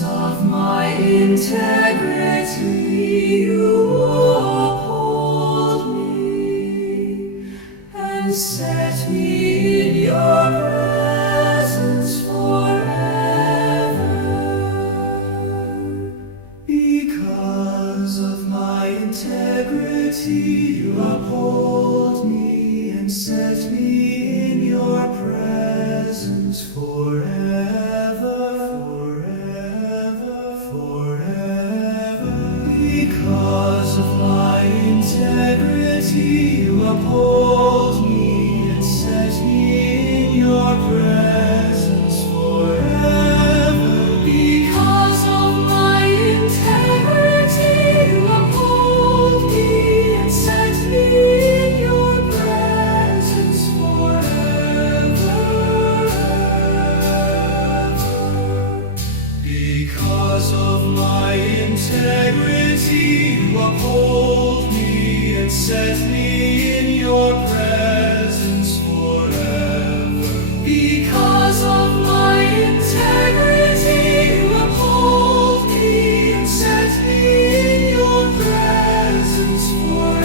of my integrity, you uphold me and set me in your presence forever. Because of my integrity, you uphold me and set me in your presence forever. Because of my integrity, you uphold me and set me in your presence forever. Because of my integrity, you uphold me and set me in your presence forever. Because of my integrity, you uphold me and set me in your presence forever. Because of my integrity, you uphold me and set me in your presence forever.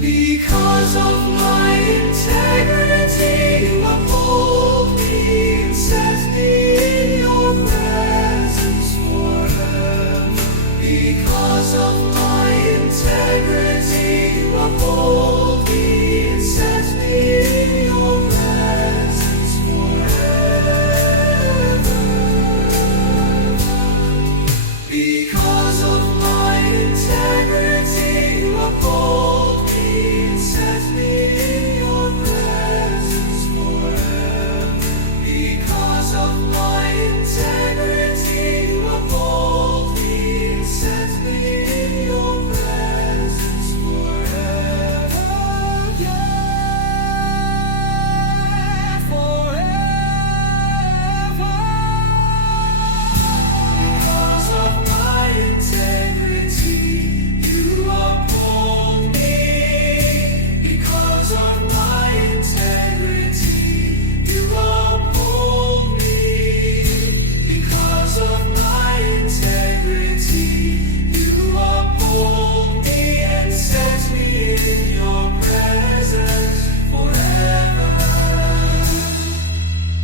Because of my integrity, you uphold me and set me in your presence forever. Because of my integrity, you uphold me and set me in your presence forever. Because of my integrity, you uphold me and set me in your presence forever. Because of my integrity, you uphold me and set me in your presence forever. Yeah, forever. Because of my integrity, you uphold me. Because of my integrity, you uphold me. Because of my integrity, you uphold me and set me in your presence forever.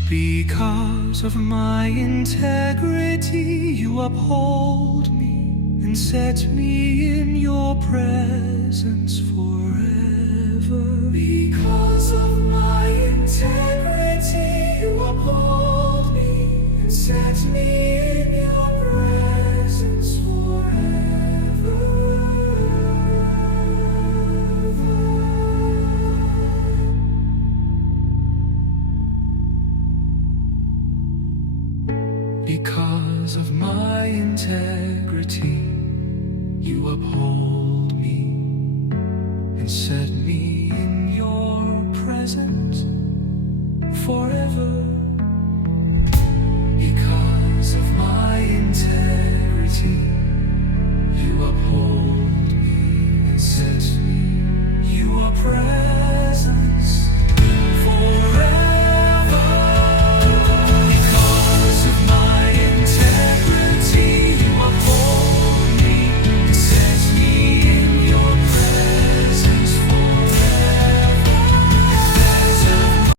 Because of my integrity, you uphold me and set me in your presence forever. Because of my integrity, you uphold me and set me in your presence forever. Because of my integrity, you uphold me and set me in your presence forever.